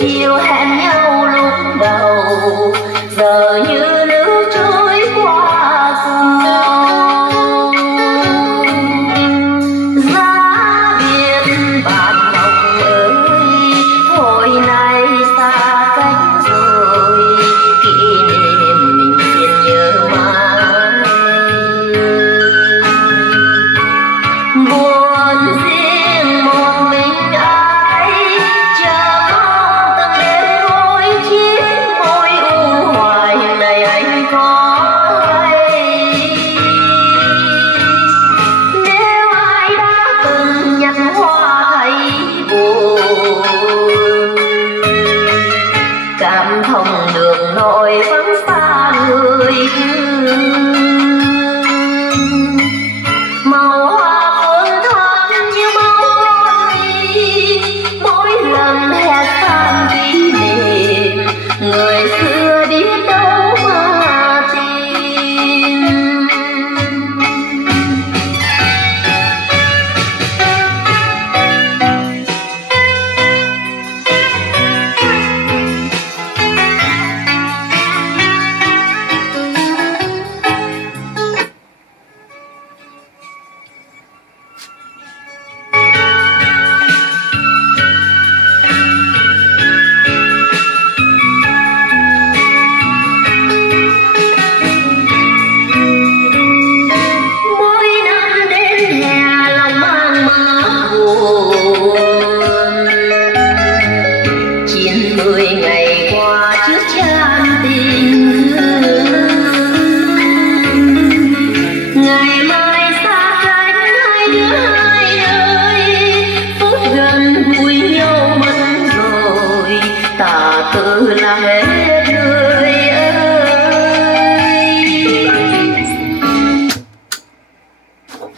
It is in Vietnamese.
chiều hẹn nhau lúc đầu, giờ như nước trôi qua sông. Giá biệt bạn mộng ơi, hồi nay xa cách rồi, kỷ niệm mình phiền nhớ mãi. Buồn riêng một mình ai, chờ mong từng đêm ngồi chiếc môi u hoài này anh có hay. Nếu ai đã từng nhặt hoa thấy buồn, cảm thông được nỗi vắng xa người thương. Màu hoa phương thắm như máu con đi, mỗi lần hẹn tan kỷ niệm, người xưa biết đâu mà tìm. Mỗi năm đến hè lòng mang mơ buồn, 90 ngày qua trước chan tình. Ngày mai xa cách hai đứa hai nơi, phút gần vui nhau mất rồi, tà tư là hết.